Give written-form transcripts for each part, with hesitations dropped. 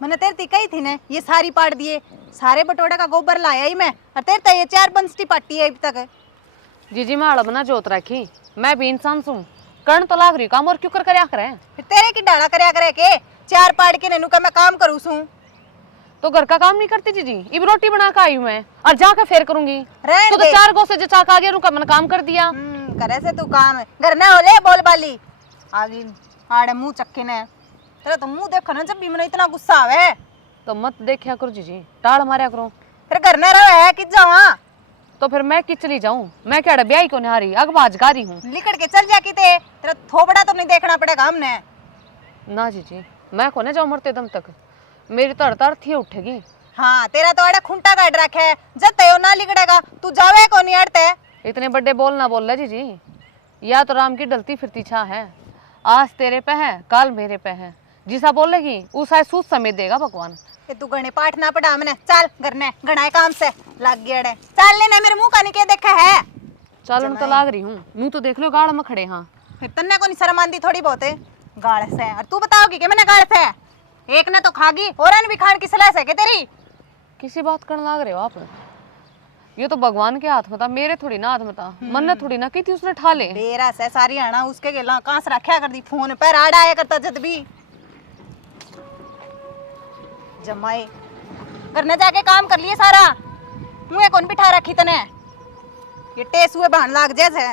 मैंने तेरे ती कही थी ने ये सारी पाड़ दिए, सारे बटोड़े का गोबर लाया ही मैं, और तेरे तो ये 4 बंसटी पाटी है अभी तक। जीजी मैं अड़बना जोत रखी, मैं भी इंसान सुन कर्ण तो लाग रही काम और क्यों कर करया करे। फिर तेरे की डाला करया करे के 4 पाड़ के नेनू का मैं काम करूँ सू। तो घर का काम नहीं करती जीजी, इब रोटी बना के आई हूँ मैं और जाकर फेर करूंगी। तो 4 गो से जचा आ गया रुका मैंने काम कर दिया। करे से तू काम घर ना होले बोल बाली आगी आड़े मुंह चक्के ने। तेरा तो मुंह देखो ना जब भी मैंने इतना गुस्सा आवे तो मत देखा करो जीजी, टाड़ मारा करो। फिर घर ना रहो है कि जावा तो फिर मैं कि चली जाऊं, मैं क्या ब्याह को निहारी अगबाज गारी हूँ। लिकड़ के चल जा कि तेरा थोबड़ा तो नहीं देखना पड़ेगा हमने। ना जीजी मैं को जाऊं मरते दम तक, मेरी तो हड़ताल थी उठेगी। हाँ तेरा तो अड़ा खूंटा काट रखा है, जब तय ना लिकड़ेगा तू जावे को नहीं अड़ते। इतने बड़े बोल ना बोल रहे जीजी, या तो राम की डलती फिरती छा है, आज तेरे पे है कल मेरे पे है, जिसा बोलेगी उसा सूद समेत देगा भगवान। ये तू गणे पाठ ना पढ़ा मैंने, चल घर ने गणाए काम से लग गया डे। चल लेना मेरे मुंह का नहीं के देखा है। चलन तो लाग रही हूँ, मुंह तो देख लो गाड़ में खड़े। हाँ फिर तन्ने को नहीं शर्म आंदी थोड़ी बहुत है गाड़ से, और तू बताओगी कि मैंने गाड़ से एक ने तो खागी और भी खान की सलाह से के तेरी किसी बात करने लाग रहे हो आप। ये तो भगवान के हाथ में था, मेरे थोड़ी ना हाथ में था। मन ने थोड़ी ना की थी उसने ठा ले। बेरा से सारी आना उसके गेला कहां से रखा कर दी फोन पर आड़ा आया करता जद भी जमाए करने जाके काम कर लिए सारा। मुझे कौन बिठा रखी तने, ये टेस हुए बहन लाग जैसे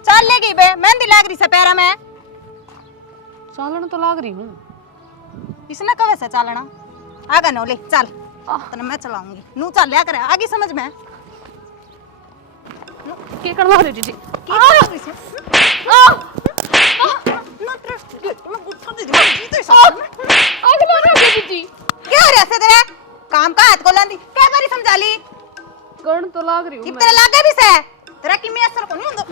चल लेगी बे मेहंदी लाग रही से पैरा में। चालन तो लाग रही हूँ, इसने कब से चालना आगा नो ले चल तने मैं चलाऊंगी नू चल लिया करे आगे समझ में के करवा रहे जीजी। की कर रही से ना ट्रस्ट मैं गुस्सा दे दूंगी तो सब आगे लग रहा है जीजी। क्या हो रहा है तेरे काम का हाथ को लांदी क्या बारी समझा ली। कर्ण तो लाग रही हूँ मैं तेरा लागे भी से तेरा की मैं असर को नहीं हुंदा।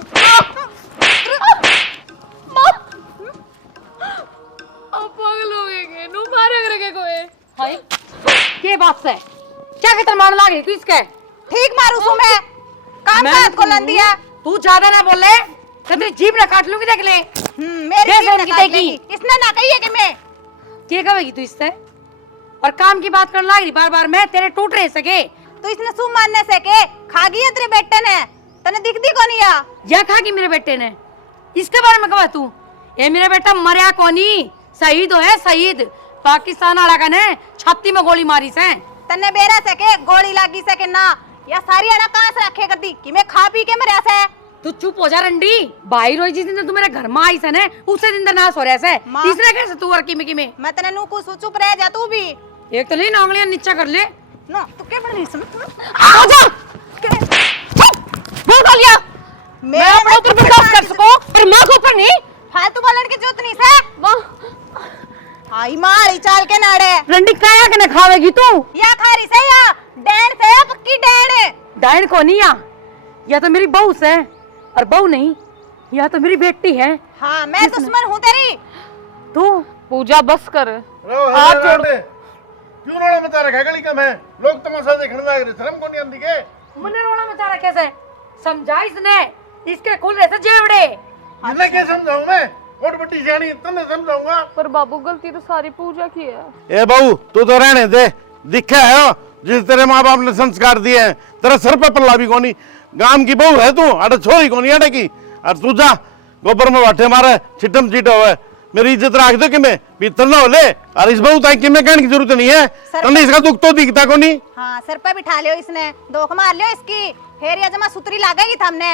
आप पागल हो गए नु मारे करके कोई। हाय के बात से क्या खतर मान लाग रही तू इसके। ठीक मारू सु मैं काम का हाथ को लांदी है। तू ज्यादा ना बोले तो तेरी जीभ ना काट लूंगी देख ले। मेरी जीभ ना काट लेगी इसने ना कही है कि मैं के कहेगी तू इससे और काम की बात करने लाग रही बार बार। मैं तेरे टूट रहे सके तो इसने सु मानने से के खागी है तेरे बेटे ने तने दिखदी कोनी या खागी मेरे बेटे ने। इसके बारे में कहा तू ये मेरा बेटा मरिया कोनी शहीद हो है शहीद। पाकिस्तान वाला का ने छाती में गोली मारी से तने बेरा से के गोली लागी से के ना या सारी अड़ा कहां से रखे करती कि मैं खा पी के मरिया से। तू चुप हो जा रंडी। भाई रोई जिस दिन तू मेरे घर में आई से ने उसे दिन नाश हो रहा से तीसरे कैसे तू और की में मैं तने नु को चुप रह जा तू भी। एक तो नहीं नांगलियां नीचा कर ले ना तू क्या बन रही है आ जा बोल लिया मैं अपने ऊपर विश्वास कर सको पर मां के ऊपर नहीं। फालतू बोलने की जरूरत नहीं से आई मारी चाल के नाड़े रंडी काया के न खावेगी तू या खारी से या डैन से या पक्की डैन डायन को नहीं या तो मेरी बहू से और बहू नहीं या तो मेरी बेटी है। हाँ मैं दुश्मन हूँ तेरी। तू पूजा बस कर आप क्यों रोड़ा मचा रखा गली का। मैं लोग तमाशा देखने लग रहे शर्म को नहीं आंदी के। मने रोड़ा मचा रखा कैसे समझा इसने इसके खुल रहे थे जेवड़े। इन्हें क्या समझाऊं मैं कोट बट्टी जानी तन्ने समझाऊंगा। पर बाबू गलती तो सारी पूजा की है। ए बहू तू तो रहने दे दिखा है जिस तेरे माँ बाप ने संस्कार दिए हैं तेरा सर पे पल्ला भी कोनी। गांव की बहू है तू अटे छोरी कोनी अटे की और तू जा गोबर में बाटे मारे छिटम चीटा हुआ मेरी इज्जत रख दो कि मैं भीतर ना हो ले और इस बहू ताकि मैं कहने की जरूरत नहीं है तन्ने इसका दुख तो दिखता को नहीं। हाँ सर पे बिठा लियो इसने दोख मार लियो इसकी फिर ये जमा सुतरी लागेगी हमने।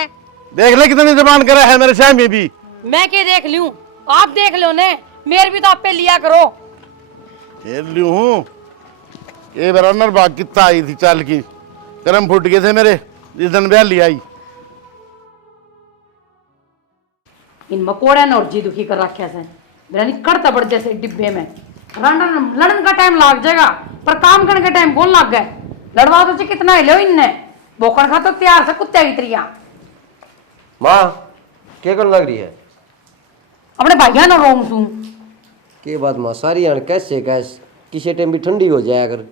देख ले कितनी जबान करा है मेरे शाम में भी। मैं के देख लूं आप देख लो ने मेरे भी तो आप पे लिया करो। खेल लू हूँ ये बराबर बाग कितना आई थी चाल की कर्म फूट गए थे मेरे जिस दिन ब्याह लिया आई। इन मकोड़ा ने और जी दुखी कर रखा से मेरा करता बढ़ जैसे डिब्बे में लड़न का टाइम लाग जाएगा पर काम करने का टाइम कौन लाग गए। लड़वा तो कितना हिले इनने बोकड़ खा तो तैयार से कुत्ते की तरिया। माँ क्या कर लग रही है अपने भाइया ना रोम सू के बात माँ सारी आन कैसे कैस किसी टाइम भी ठंडी हो जाया कर।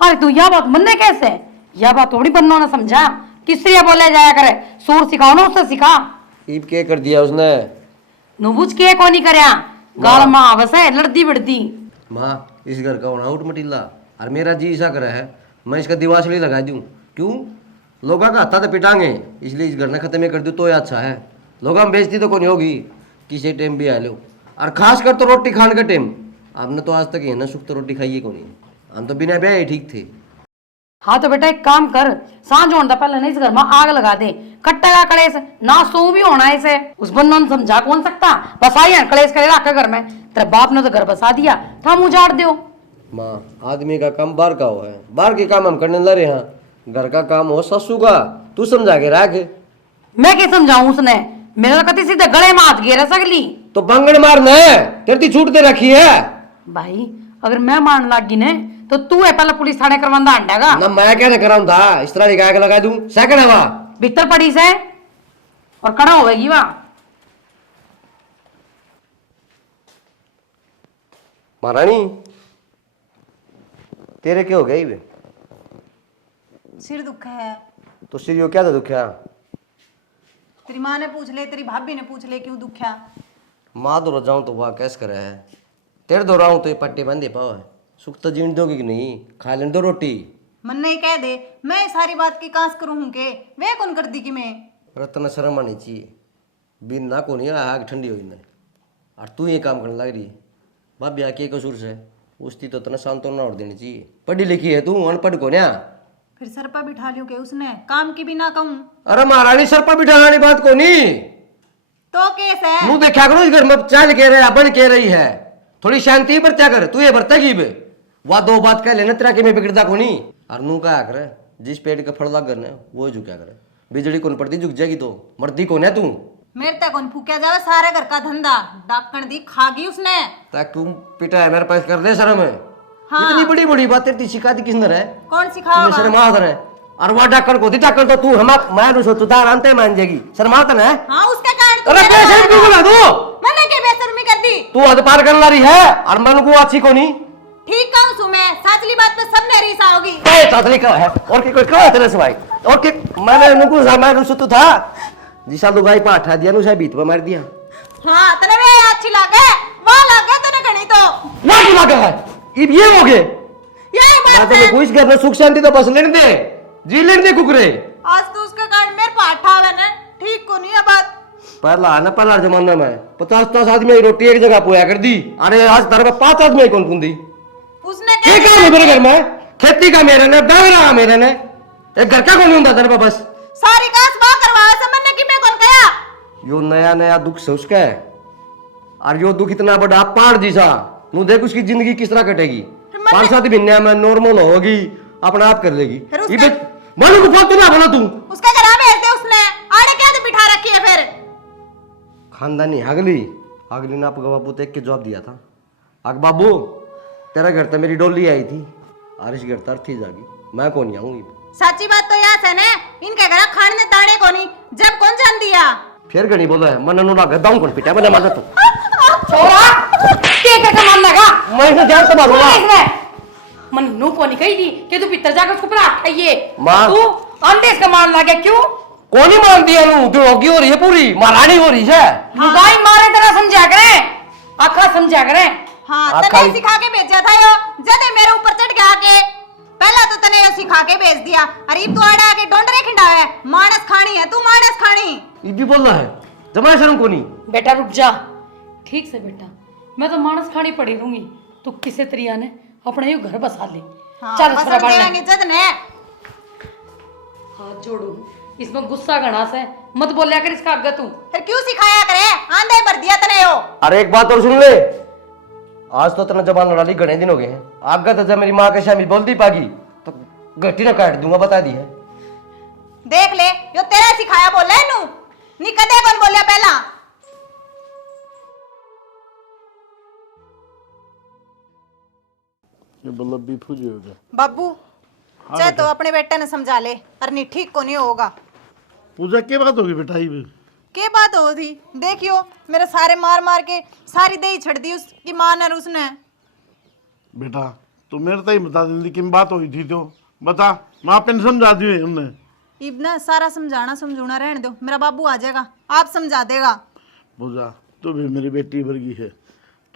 अरे तू यह बात मनने कैसे यह बात थोड़ी बनना ना समझा किस तरह बोले जाया करे सूर सिखाओ ना उससे सिखा। ईब के कर दिया उसने नु बुझ के को नहीं करया गाल मां आवस है लड़दी बड़दी। माँ इस घर का होना उठ मटीला और मेरा जी ऐसा करा है मैं इसका दिवासली लगा दूं। क्यों? लोगों का हत्था तो पिटांगे, इसलिए इस घर ने खत्म कर दूं तो अच्छा है। लोग हम बेचती तो कौन होगी, किसी टाइम भी आ लो। और खास कर तो रोटी खाने का टाइम आपने तो आज तक है ना सुख तो रोटी खाई है कौन, हम तो बिना ब्याह ही ठीक थे। हाँ तो बेटा एक काम कर, सांझ होने पहले ना इस घर में आग लगा दे, कट्टेगा कलेश ना सो भी होना इसे। उस बंदों ने समझा कौन सकता, बस आई है कलेश करे रखा घर में। तेरे बाप ने तो घर बसा दिया, हम उजाड़ दो। माँ आदमी का काम बाहर का हो है, बाहर के काम हम करने लगे हैं, घर का काम हो ससु का। तू समझा के रख। मैं क्या समझाऊं उसने, मेरा तो कति सीधे गले में हाथ घेरा सकली। तो बंगड़ मारना है, तेरी छूट दे रखी है भाई अगर मैं मारने लगी ने तो तू है पहले पुलिस थाने करवांदा अंडागा ना। मैं क्या कराऊं था, इस तरह निकाय लगा दूं सेकंड है वहां भीतर पड़ी से और कड़ा होगी वहां। महारानी तेरे क्या हो गई वे? सिर दुख है। तो सिर यो क्या था दुखा? तेरी माँ ने पूछ ले, तेरी भाभी ने पूछ ले क्यों दुखा। माँ दो जाऊं तो वह कैस करे है, तेरे दो रहा हूं तो ये पट्टे बंदे पाओ है। सुख तो जीण दोगी कि नहीं, खा लेने दो रोटी। मन नहीं कह दे, मैं सारी बात की कांस करूं हूं के वे कौन कर दी कि मैं। रत्न शर्म आनी चाहिए, बिन ना को नहीं आग ठंडी हो जाए और तू ये काम करने लग रही है। भाभी आके कसूर से उसकी तो तना सांत्वना और देनी चाहिए। पढ़ी लिखी है तू, अनपढ़ को न्या। फिर सर पर बिठा लियो के उसने काम की भी ना कहूं। अरे महारानी सर पर बिठाने वाली बात को नहीं, तो केस है। मुंह देखा करो इस घर में चाल कह रहे बन कह रही है, थोड़ी शांति पर क्या कर। तू ये बरता की बे वह दो बात कह लेना तेरा कि मैं बिगड़ता को नहीं। और नू क्या करे, जिस पेड़ का फल लग करना वो झुका करे। बिजली कौन पड़ती झुक जाएगी तो मर्दी कौन है तू। मेरे तक कौन फूकिया जावे, सारे घर का धंधा डाकण दी खागी उसने। तक तू पिटा है मेरे पास कर ले शर्म है। हाँ। इतनी बड़ी बड़ी बात तेरी सिखाती किसने है? कौन सिखाओगा? शर्मात है। और वह डाकण को डाकण तो तू हम मैं सोचू तार अंत मान जाएगी। शर्मात है। हाँ उसके कारण तू अरे मेरे कैसे बारे क्यों में- बोला तू? मैंने क्या बेशर्मी कर दी? तू हद पार करने रही है और मन को अच्छी को नहीं। ठीक कहूं सु मैं, साचली बात पे सब ने रीसा होगी। ए चातली का है और कोई कहा है तेरे से भाई? और के मैंने उनको मैं सुतु था जिसा लुगाई पाठा दिया नु बीत पर मार दिया। हाँ तने वे अच्छी लागे, वो लागे तने घणी तो। वो क्यों लगा है? अब ये हो गए। यही मैं बात तो है। कोई घर में सुख शांति तो बस लेने दे, जी लेने दे कुकरे। आज तो उसके कारण मेरे पाठा हुआ ना, ठीक को नहीं है बात। पहला ना पहला जमाना में 50 आदमी की रोटी एक जगह पोया कर दी। अरे आज दर में 5 आदमी कौन पुंदी। उसने ये काम है मेरे घर में, खेती का मेरे ने, डांगरा का मेरे ने, एक घर का कौन होता दर में बस। सारी कास बा करवा से मैंने कि मैं कौन कया। यो नया नया दुख से उसका है और यो दुख इतना बड़ा पहाड़ जैसा। तू देख उसकी जिंदगी किस तरह कटेगी। 5-7 महीने में नॉर्मल होगी, अपना आप कर लेगी। फिर उसका- मनु को फालतू ना बोला तू। उसका घर भेजते उसने, आड़े क्या तो बिठा रखी है फिर। खानदानी अगली अगली ने आपका बाबू देख के जवाब दिया था, अग बाबू तेरा घर तो मेरी डोली आई थी और इस घर तर थी जागी, मैं कौन आऊंगी। सच्ची बात तो याद है ने, इनके घर खाने दाने को नहीं, जब कौन जान दिया। फिर गणी बोला है मन नु लगा दाऊ कौन पिटा मैंने मारा तू छोरा के का मान लगा मैं इसे जान तो मारूंगा। मन नु को नहीं कही थी कि तू भीतर जाकर उसको परा खाइए। माँ। तू अंडे का मान लगा क्यों? कौन ही मान दिया नू, तू होगी हो रही है पूरी महारानी हो रही है। लुगाई मारे तेरा समझा करे, आखा समझा करे। हाँ आप तने खाली- सिखा के भेजा था यो, जदे मेरे ऊपर चढ़ के आके पहला तो तने यो सिखा के भेज दिया। अरे तू आड़ा आके डोंडरे खिंडावे, मानस खानी है तू, मानस खानी। ये भी बोल रहा है जमा शर्म को नहीं। बेटा रुक जा, ठीक से बेटा, मैं तो मानस खानी पड़ी रहूंगी, तू किसे तरिया ने अपना ये घर बसा ले। हाँ, चल पसंद छोरा बढ़ देंगे जद ने। हाथ जोड़ू, इसमें गुस्सा घनास है, मत बोलिया कर इसका आगे तू। फिर क्यों सिखाया करे, आंधे भर दिया तने यो। अरे एक बात और सुन ले, आज तो तेना जबान लड़ा ली घने दिन हो गए हैं। आगे तो जब मेरी माँ के शामिल बोलती पागी तो गट्टी ना काट दूंगा, बता दी है। देख ले यो तेरा सिखाया बोले नू, नी कदे कौन बोलिया पहला। ये बल्लभ भी फूजी हो गया। बाबू चाहे तो अपने बेटे ने समझा ले, और नहीं ठीक को नहीं होगा। पूजा के बात होगी बेटाई भी? के बात हो थी, देखियो मेरे सारे मार मार के सारी दही छड़ दी उसकी मां ने, उसने। बेटा तू मेरे तो ही बता दी कि बात हुई थी, तो बता माँ पे समझा दी है उनने। इब ना सारा समझाना समझूना रहने दो, मेरा बाबू आ जाएगा, आप समझा देगा। पूजा तू भी मेरी बेटी वर्गी है,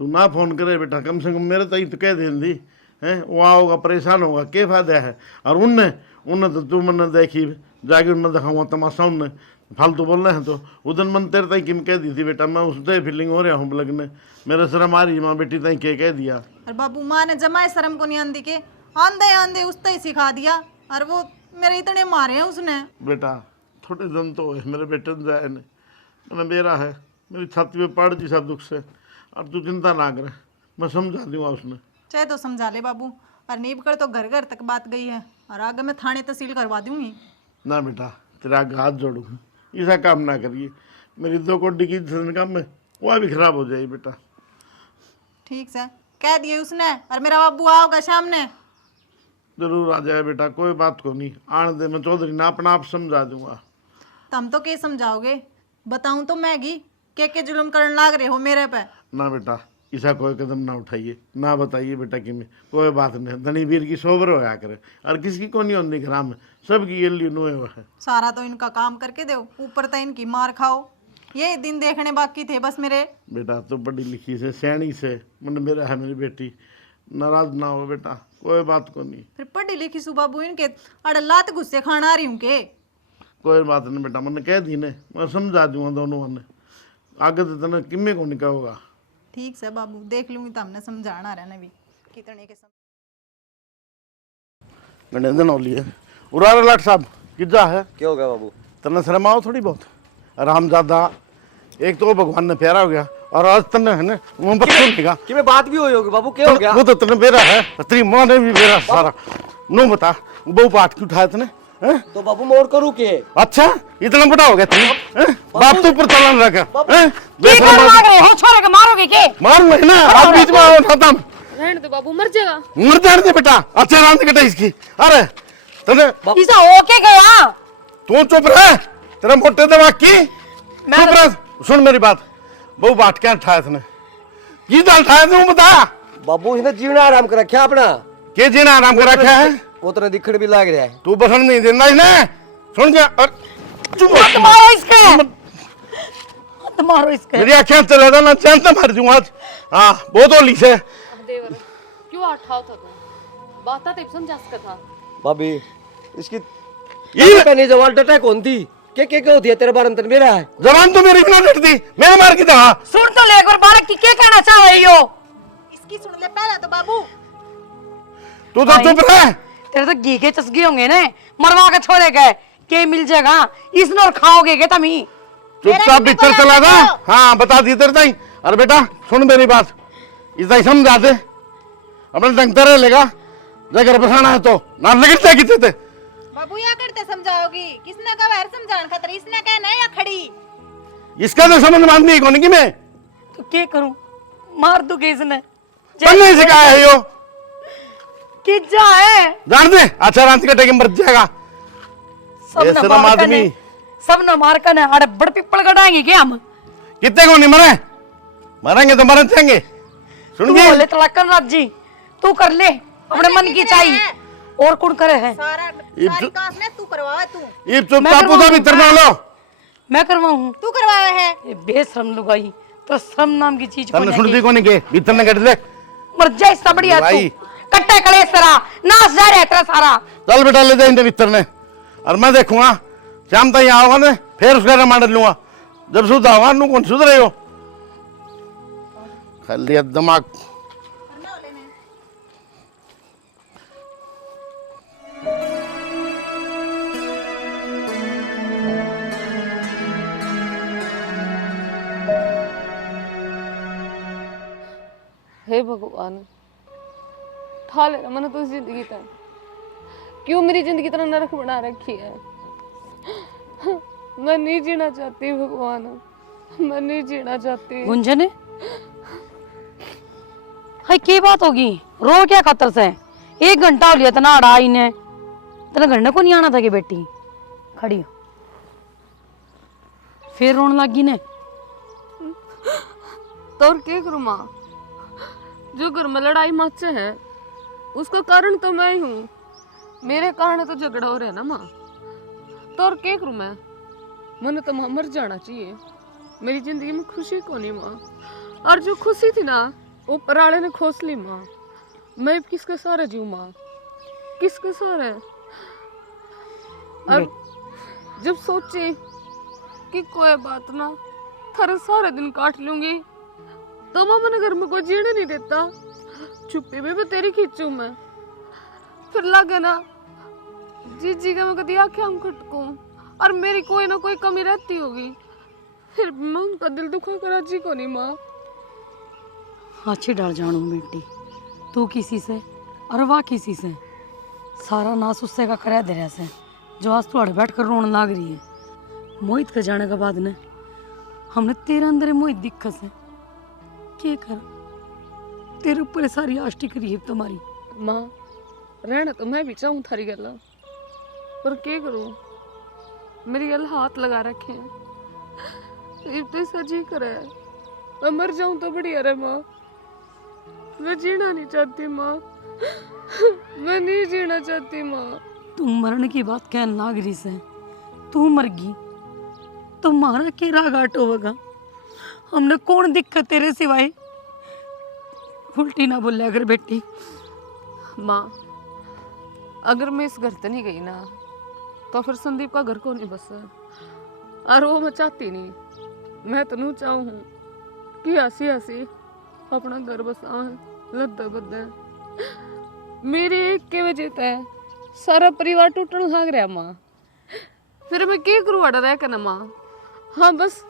तू ना फोन करे बेटा, कम से कम मेरे तक तो कह दें दी है, वो आओगा परेशान होगा, क्या फायदा है। और उनने उनने तो तू मैंने देखी जाके उनने दिखाऊंगा तमाशा, उनने फालतू बोल रहे हैं। तो उधर मन तेरे तक किम कह दी थी बेटा, मैं उससे फीलिंग हो रहा हूँ लगने, मेरे शर्म आ रही माँ बेटी तक के कह दिया। और बाबू माँ ने जमाए शर्म को नहीं आंदी के, आंधे आंधे उस ही सिखा दिया, और वो मेरे इतने मारे हैं उसने। बेटा थोड़े दिन तो है मेरे बेटे ने जाए ने, मैंने बेरा है, मेरी छाती पे पड़ जी सब दुख से। अब तू चिंता ना करे, मैं समझा दूंगा उसने। चाहे तो समझा ले बाबू, और नीब कर तो घर घर तक बात गई है, और आगे मैं थाने तहसील करवा दूंगी। ना बेटा तेरा आगे हाथ जोड़ूंगा, ऐसा काम ना करिए, मेरी 2 करोड़ की काम है वह भी खराब हो जाएगी बेटा। ठीक है, कह दिए उसने, और मेरा बाबू आओगा सामने। जरूर आ जाए बेटा, कोई बात को नहीं, आने दे, मैं चौधरी ना अपना आप समझा दूंगा। तुम तो क्या समझाओगे, बताऊं तो मैगी के जुल्म करने लाग रहे हो मेरे पे। ना बेटा ऐसा कोई कदम ना उठाइए, ना बताइए बेटा कि मैं, कोई बात नहीं, धनी वीर की सोबर होया करे, और किसकी को नहीं होती घर में, सबकी ये लिए नुए हुआ है। सारा तो इनका काम करके दो, ऊपर तो इनकी मार खाओ, ये दिन देखने बाकी थे बस मेरे। बेटा तो पढ़ी लिखी से सयानी से, मन मेरा है मेरी बेटी, नाराज ना हो बेटा, कोई बात को नहीं। फिर पढ़ी लिखी सु बाबू इनके अड़लात गुस्से खाना आ रही हूँ के। कोई बात नहीं बेटा, मैंने कह दी ने, मैं समझा दूंगा दोनों ने, आगे तो तेना किम्मे को निका होगा। ठीक है बाबू, देख लूंगी, तो हमने समझाना रहना भी कितने के गणेंद्र नौली है उरार लाट साहब किजा है। क्या हो गया बाबू? तने शर्म आओ थोड़ी बहुत, आराम ज्यादा, एक तो भगवान ने प्यारा हो गया, और आज तने है ना वो बच्चों कि मैं बात भी हुई होगी बाबू, क्या हो गया? वो तो तने बेरा है, तेरी माँ ने भी बेरा सारा। नो बता वो पाठ क्यों उठाया तने? तो बाबू मैं और करूँ के? अच्छा इतना बड़ा हो गया तुम, बाप तो ऊपर चलन रखा, मार रहे हो, छोरे को मारोगे के? मार ले ना, आप बीच में आओ खत्म, रहने दे बाबू, मर जाएगा। मर जाने दे बेटा, अच्छा रात कटे इसकी। अरे तने ऐसा हो के गया? तू चुप रह, तेरे मोटे दिमाग की चुप रह। सुन मेरी बात, बहु बाट क्या उठाया तने, की दाल उठाया तू बता। बाबू इसने जीना आराम कर रखा अपना। के जीना आराम कर रखा है? वो तो दिखने भी लग रहा है। तू बसन नहीं देना इन्हें, सुन जा। और चुप मत मारो इसके, मत मारो इसके। मेरी आंखें चले था ना, चैन तो मर जाऊंगा आज। हाँ बहुत होली से देवर क्यों आठाव था तू, बात तो समझा सका था। भाभी इसकी ये कहने जवान डटा कौन थी, क्या होती है तेरे बारे में मेरा है जवान तो मेरी बिना डरती, मेरे मार की था। सुन तो ले, एक बार बालक की क्या कहना चाह रही हो? इसकी सुन ले पहले तो बाबू। तू तो चुप रह। तेरे तो घी के चसके होंगे ने, मरवा के छोड़े गए के मिल जाएगा, इसने और खाओगे के तमी? चुपचाप भीतर चला जा। हाँ बता दी तेरे ताई। अरे बेटा सुन मेरी बात, इतना समझा दे, अपने ढंग तरह लेगा, जगह बसाना है तो ना लगते कितने थे बाबू या करते समझाओगी, किसने कहा बाहर समझाने खातर, इसने कहना है या खड़ी? इसका तो समझ मानती है कौन की मैं, तो क्या करूं, मार दूं के इसने? नहीं सिखाया है यो, किजा है जान दे। अच्छा रात कटे के मर जाएगा ये शर्म आदमी। सब न मार कर अरे बड़ पिपल कटाएंगे क्या हम? कितने को नहीं मरे, मरेंगे तो मर जाएंगे। सुन तू बोले तलाकन राज जी, तू कर ले अपने मन की चाहिए, और कौन करे है? सारी कास ने तू करवावे, तू ये चुपचाप पूजा भीतर में लो। मैं करवाऊं? तू करवावे है। ये बेशरम लुगाई, तो श्रम नाम की चीज तन्ने सुन दी कोनी के भीतर ने कट दे। मर जाए सब बढ़िया भाई। तू कट्टे कले सरा नाश जा रहा तेरा सारा। चल बेटा ले दे इनके भीतर ने, और मैं देखूंगा शाम तक यहाँ होगा ना, फिर उसका रिमांड लूंगा, जब सुधा होगा नू कौन सुधरे हो, खाली दिमाग। हे भगवान, ठा लेना मैंने तो जिंदगी तक, क्यों मेरी जिंदगी तरह नरक बना रखी है। मैं नहीं जीना चाहती भगवान, मैं नहीं जीना चाहती। गुंजन हाय की बात होगी, रो क्या खतर से? 1 घंटा हो लिया तना अड़ा इन्हें, तेरे घर ने को नहीं आना था कि बेटी खड़ी हो, फिर रोने लगी ने। तो और क्या करूं माँ, जो घर में लड़ाई मचे है उसका कारण तो मैं ही हूँ, मेरे कारण तो झगड़ा हो रहा है ना माँ। तो और क्या करूं मैंने तो मर जाना चाहिए, मेरी जिंदगी में खुशी को नहीं माँ, और जो खुशी थी ना ऊपर वाले ने खोस ली माँ। मैं अब किसके सहारे जीऊँ माँ, किसके सहारे? और जब सोची कि कोई बात ना, थारे सारे दिन काट लूंगी, तो माँ मैंने घर में कोई जीने नहीं देता, चुप्पी में भी तेरी खींचू मैं। फिर लगे ना जी का मैं कभी आंखें खटकूं और मेरी कोई ना कोई कमी रहती होगी, फिर मैं उनका दिल दुखा कर जी को नहीं माँ। अच्छी डर जानू बेटी, तू किसी से और वाह किसी से, सारा नास उससे का करे दे रहा से जो आज तू बैठ कर रोने लाग रही है। मोहित के जाने के बाद ने हमने तेरे अंदर मोहित दिक्कत से क्या कर, तेरे ऊपर सारी आश टिक रही है तुम्हारी। माँ रहना तो मैं भी चाहूँ थारी गल, पर क्या करूँ, मेरी गल हाथ लगा रखे हैं। इतने सजी करे मैं मर जाऊं तो बढ़िया रे माँ। मैं जीना नहीं चाहती माँ, मैं नहीं जीना चाहती माँ। तुम मरने की बात कहने लाग रही से, तू मर गई तो मारा के राग आट होगा, हमने कौन दिक्कत तेरे सिवाय। उल्टी ना बोले अगर बेटी। माँ अगर मैं इस घर से नहीं गई ना, तो फिर संदीप का घर को नहीं बसा, और वो मैं चाहती नहीं। मैं तो नहीं चाहूँ कि हंसी हंसी अपना घर बसा लद्दा बद्दा, मेरे एक के वजह से सारा परिवार टूटने लग रहा माँ। फिर मैं क्या करूँ अड़ा रह कर ना माँ। हाँ बस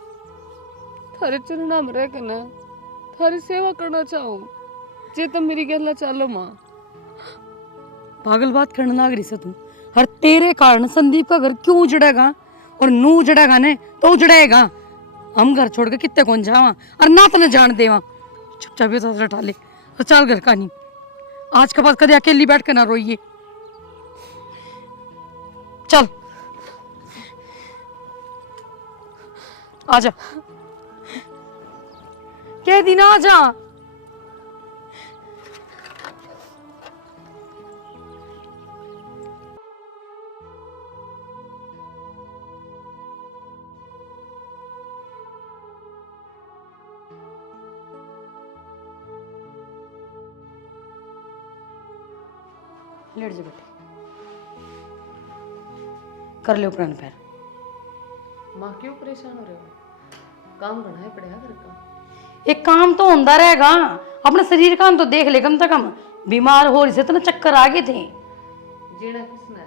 थारे चरणा में रह कर ना थारी सेवा करना चाहूँ, जे तुम मेरी गल चालो माँ। पागल बात करने लाग रही से तू, हर तेरे कारण संदीप का घर क्यों उजड़ेगा, और नू उजड़ेगा ने तो उजड़ेगा। हम घर छोड़ के कितने कौन जावा और ना तो जान देवा। चुपचाप ये उठा ले और चल घर का नहीं, आज के बाद कदे अकेली बैठ के ना रोइए। चल आजा, कह दी ना आजा। लेट जा बेटे, कर ले ऊपर पैर। माँ क्यों परेशान हो रहे हो, काम करना है पड़ेगा घर का। एक काम तो होता रहेगा, अपने शरीर का तो देख ले कम से कम। बीमार हो रही से तो ना चक्कर आ गए थे। जीना किसने है,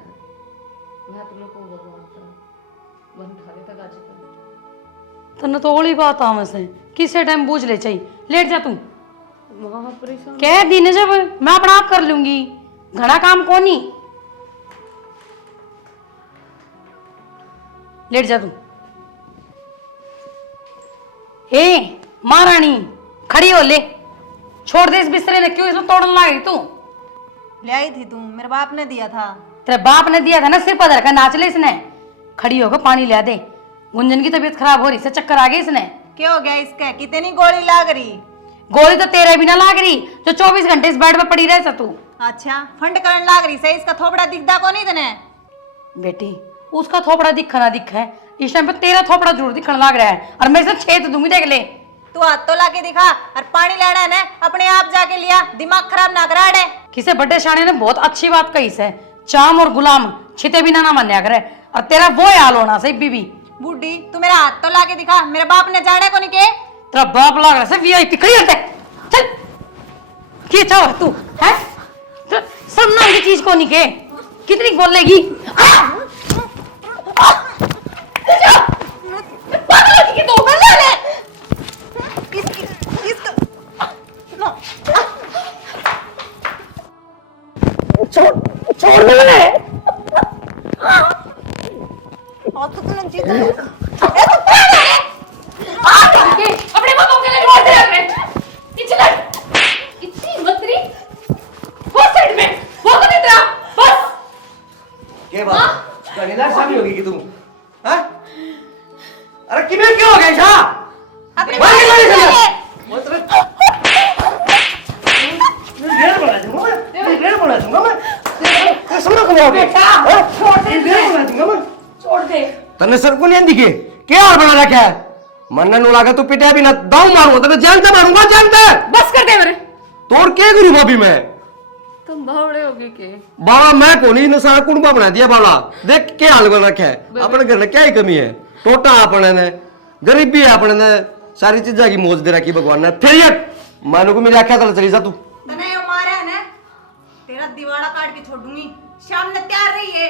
मैं तुम लोग को भगवान था बन उठा लेता गाजी कर। तन्ने तो ओली बात आवे से किसी टाइम बूझ ले चाहिए। लेट जा तू, माँ परेशान कह दी ने जब मैं अपना आप कर लूंगी, घड़ा काम कोनी। लेट जा तू। हे महारानी खड़ी हो ले, छोड़ दे इस बिस्तरे ने, क्यों इसमें तोड़ने लगी तू? ले आई थी तू, मेरे बाप ने दिया था। तेरे बाप ने दिया था ना, सिर पर धर कर नाच ले इसने। खड़ी होकर पानी ले दे, गुंजन की तबीयत खराब हो रही से चक्कर आ गए इसने। क्या हो गया इसका, कितनी गोली लाग रही? गोली तो तेरे भी ना लाग रही जो 24 घंटे इस बेड में पड़ी रहे तू। अच्छा फंड करने लाग रही से, इसका थोपड़ा दिखदा को नहीं तने? बेटी उसका थोपड़ा दिखा ना दिखा है, इस टाइम पे तेरा थोपड़ा जरूर दिखने लग रहा है, और मैं इसे छेद दूंगी देख ले। तू हाथ तो लाके दिखा, और पानी लेना है ना अपने आप जाके लिया, दिमाग खराब ना करा डे। किसे बड़े शाने ने बहुत अच्छी बात कही से, चाम और गुलाम छिते बिना ना मान्या करे, और तेरा वो हाल होना सही बीबी। बूढ़ी तू मेरा हाथ तो लाके दिखा, मेरे बाप ने जाने को नहीं के। तेरा बाप लग रहा है वीआईपी खड़ी होते। चल क्या चाह तू है, समझना ये चीज को नहीं के, कितनी बोलेगी। छोड़ दे मैंने। अपने बापों के लिए मारते रह रहे। इतनी मतरी वो साइड में वो तो नहीं तेरा बस। क्या बात कनीदार शामिल होगी कि तुम? हाँ? अरे किमें क्यों हो गया ऐसा? अपने बाहर बाप निकल ने इधर। डेढ़ बना दूंगा मैं, डेढ़ बना दूंगा मैं। समझ को आओगे? छोड़ दे, डेढ़ बना दूंगा मैं। छोड़ दे। तन्ने सर को नहीं दिखे क्या हाल बना रखा है? मरने नु लागे तू पिटे भी ना दाऊ मारूंगा तेरे जानता मारूंगा जानता बस कर दे मेरे। तोड़ के करूं भाभी मैं तुम भावड़े होगे के बाबा मैं को नहीं नशा कुंबा बना दिया बाबा देख के हाल बन रखा है अपने घर में क्या ही कमी है टोटा अपने ने गरीबी है अपने ने सारी चीजें की मौज दे रखी भगवान ने फिर ये मानो को मेरी आख्या चल चली जा तू तने यो मारे है ना तेरा दिवाड़ा काट के छोड़ दूंगी शाम ने तैयार रही है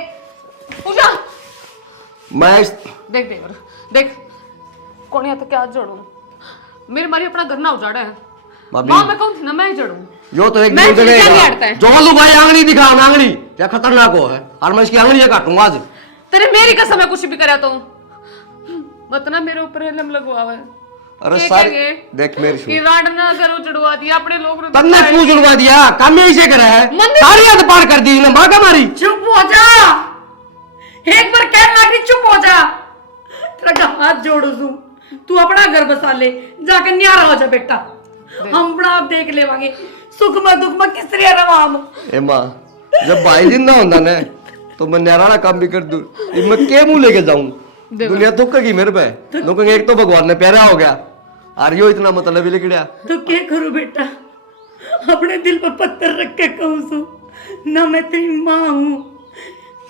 पूजा मैं देख देवर देख कौन यहाँ तक क्या जोड़ू मेरे मारी अपना घर ना उजाड़ा है भाभी माँ मैं कहूँ थी ना मैं ही जड़ू यो तो एक मैं दिन क्या नहीं हटता है? जो लू भाई आंगली दिखाओ ना आंगली क्या खतरनाक हो है और मैं इसकी आंगली काटूंगा आज तेरे मेरी कसम है कुछ भी करे तो मत ना मेरे ऊपर हेलम लगवा है अरे ये सारी कहेंगे देख मेरी कि सुन राड ना करो चढ़वा दिया अपने लोग तन्ने क्यों जुड़वा दिया काम में इसे करा है मंदिर- सारी हद पार कर दी ना मां का मारी चुप हो जा। एक बार कह लागी चुप हो जा। तेरा हाथ जोड़ू तू तू अपना घर बसा ले जाके न्यारा हो जा बेटा। हम बड़ा आप देख लेवांगे सुख में दुख में किस तरह रवा हम। ए मां जब भाई जिंदा होता ना तो मैं न्यारा काम भी कर दूं मैं के मुंह लेके जाऊं दुनिया थूकेगी मेरे पे लोग कहेंगे एक तो भगवान ने प्यारा हो गया और यो इतना मतलब ही लिखड़ा तो क्या करूं बेटा अपने दिल पर पत्थर रख के कहूं सू ना मैं तेरी माँ हूँ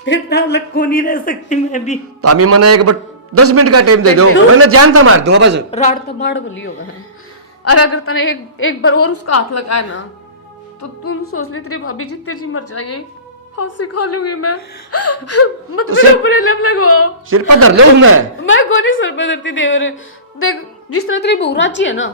बेटा अलग को नहीं रह सकती मैं भी। तो अभी मैंने एक बार 10 मिनट का टाइम दे दो मैंने जान था मार दूंगा बस राड तो बाढ़ बली होगा है और अगर तने एक बार और उसका हाथ लगाया ना तो तुम सोच ले तेरी भाभी जितने जी मर जाएगी हाथ से खा लूंगी मैं मत मेरे ऊपर लम लगवाओ सिर पर धर ले मैं कोई नहीं सर पे धरती देवर देख जिस तरह तेरी बहू राची है ना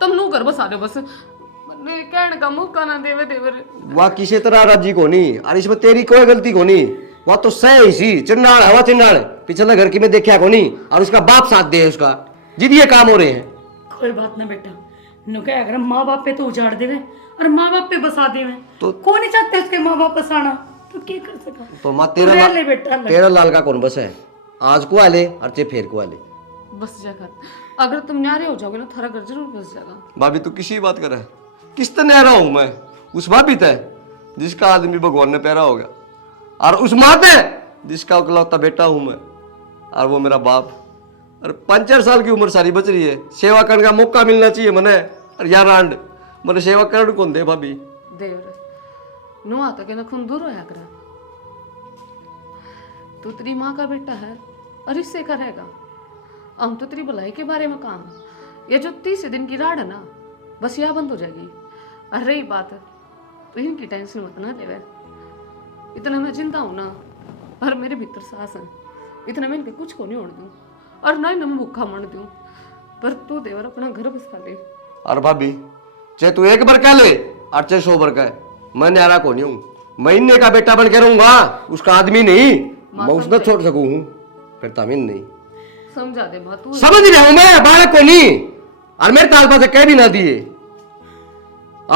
तुम लोग घर बसा दो बस मेरे कहने का मौका ना देवे देवर वह किसी तरह राजी को नहीं और इसमें तेरी कोई गलती को नहीं वह तो सही सी चिन्नाड़ हवा चिन्नाड़ पिछले घर की में देखा को नहीं और उसका बाप साथ दे उसका जिद ये काम हो रहे हैं कोई बात ना बेटा नु क्या अगर माँ बाप पे तो उजाड़ देवे और माँ बाप पे बसा देवे तो- कौन नहीं चाहते उसके माँ बाप बसाना तो क्या कर सका। तो माँ रह ले बेटा ले। तेरा लाल का कौन बस है आज को आले और चे फेर को आले बस जाकर अगर तुम न्यारे हो जाओगे ना थारा घर जरूर बस जाएगा भाभी तू किसी बात कर रहा है किस तरह रहा हूं मैं उस भाभी तय जिसका आदमी भगवान ने प्यारा हो गया और उस माँ पे जिसका इकलौता बेटा हूं मैं और वो मेरा बाप और 5-4 साल की उम्र सारी बच रही है सेवा करने का मौका मिलना चाहिए मने और यार आंड मने सेवा करने कौन दे भाभी देवर नो आता के ना खून दूर होया करा तू तेरी माँ का बेटा है और इससे करेगा हम तो तेरी भलाई के बारे में काम ये जो 30 दिन की राड है ना बस यह बंद हो जाएगी और रही बात तो इनकी टेंशन मत ना लेवे इतना मैं जिंदा हूं ना और मेरे भीतर सांस है इतना मैं इनके कुछ को नहीं उड़ दूं और ना ही मैं भूखा मर दूं पर तू देवर अपना घर बसा ले और भाभी चाहे तू एक बार कह ले और चाहे 100 बार कह मैं न्यारा को नहीं हूं महीने का बेटा बन के रहूंगा उसका आदमी नहीं मैं उसने छोड़ सकूं हूं फिर तमीन नहीं समझा दे माँ तू समझ रहा हूं मैं बालक को नहीं और मेरे ताल पास कह भी ना दिए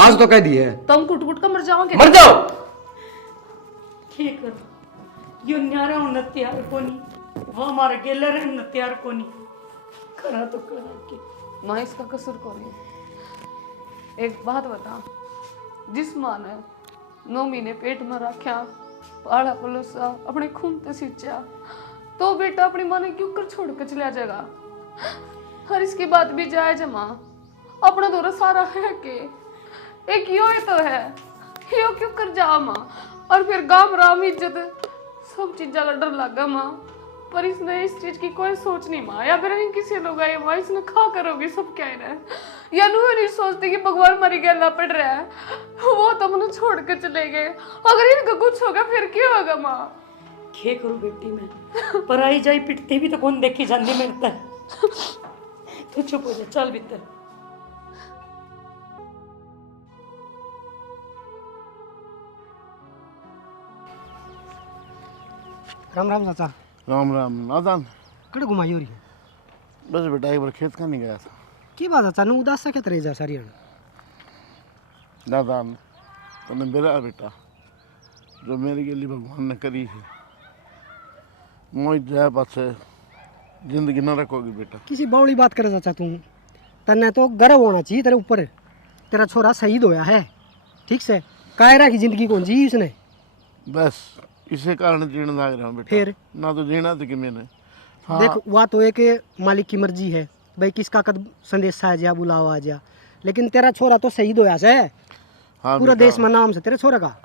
आज तो कह दिए तुम कुट कुट कर मर जाओगे मर जाओ ठीक है यो न्यारा होना तैयार कोनी वो हमारे गेले रहना तैयार कोनी करा तो करा के माँ इसका कसूर कौन है एक बात बता जिस माँ ने 9 महीने पेट में रखा पाला पलोसा अपने खून ते सींचा तो बेटा अपनी माँ ने क्यों कर छोड़ कर चला जाएगा हर इसकी बात भी जायज है माँ अपना दौरा सारा है के एक यो ही तो है यो क्यों कर जा माँ और फिर गांव राम इज्जत सब चीजा का डर लगा माँ पर इसने इस चीज की कोई सोच नहीं माँ या फिर किसी लोग आए माँ इसने खा करोगी सब क्या है या नु नहीं सोचते कि भगवान मरी गया पड़ रहा है वो तो मैंने छोड़ कर चले गए अगर इनका कुछ होगा फिर क्या होगा माँ खे करूं बेटी मैं पर आई जाई पिटती भी तो कौन देखी जाने मिलता है तू चुप हो जा चल भीतर। राम राम चाचा। राम राम नादान कड़े घुमाई हो रही है बस बेटा एक बार खेत का नहीं गया था की बात चाचा नु उदास सा क्या तरह जा सारी नादान तूने मेरा बेटा जो मेरे के लिए भगवान ने करी है मोई जय पास जिंदगी न रखोगी बेटा किसी बावड़ी बात करे चाचा तू तन्ने तो गर्व होना चाहिए तेरे ऊपर तेरा छोरा शहीद होया है ठीक से कायरा की जिंदगी कौन जी उसने बस इसे कारण जीना लग रहा हूँ बेटा फिर? ना तो जीना थी कि मैंने देख वह तो एक मालिक की मर्जी है भाई किसका कद संदेशा आ जा बुलावा आ जा, लेकिन तेरा छोरा तो शहीद होया से, हाँ पूरा बेटा, देश में नाम से तेरे छोरे का।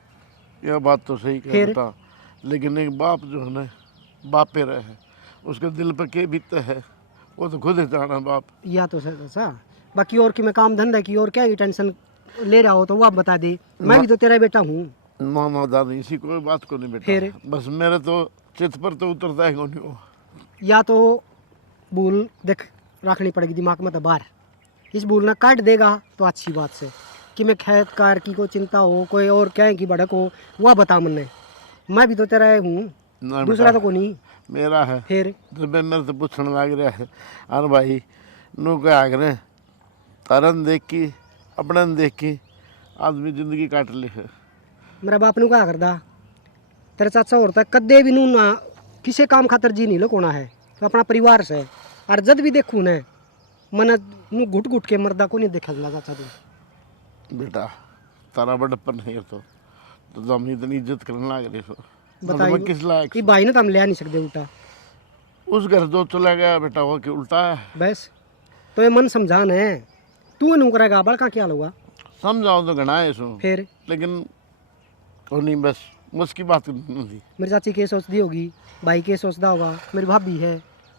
यह बात तो सही कह फिर? बेटा, लेकिन एक बाप जो है ना, बाप पे रहे, उसके दिल पर के बीतता है वो तो खुद ही जाना बाप। या तो ऐसा, बाकी और कि मैं काम धंधा की और क्या ही टेंशन ले रहा हो तो वो आप बता दी, मैं भी तो तेरा बेटा हूँ। ना ना दादा इसी कोई बात को नहीं फिर? बेटा, बस मेरे तो चित पर तो उतरता है कौन वो। या तो भूल देख रखनी पड़ेगी दिमाग में तो बाहर, इस भूल ना काट देगा तो अच्छी बात से कि मैं खेत कार की कोई चिंता हो, कोई और क्या की भड़क हो, वह बता मन, मैं भी तो तेरा हूँ, ना दूसरा बेटा, तो को नहीं। मेरा है। फिर जब मेरे से पूछने लग रहा है, अरे भाई नु क्या करे, तरन देख की अपने देख की आदमी जिंदगी काट ली है। मेरा बाप नु क्या करदा, तेरा चाचा होता है कदे भी नू ना किसी काम खातर जी नहीं लोना है, तो अपना परिवार से, और जब भी देखूँ न मन नू घुट घुट के मरदा को नहीं देखा चाचा तू। बेटा तारा बड़प्पन है तो हम इतनी इज्जत करने लग रही हो, बताइए मैं किस लायक ये भाई ने तो हम ले आ नहीं सकते उल्टा, उस घर जो चला गया बेटा वो कि उल्टा है। बस तो ये मन समझान है, तू नू करेगा बड़का क्या होगा। समझाओ तो घना है इसको, फिर लेकिन वो नहीं, बस मुझकी बात नहीं थी। मेरी चाची के सोचती होगी, भाई के सोचता होगा, मेरी भाभी है,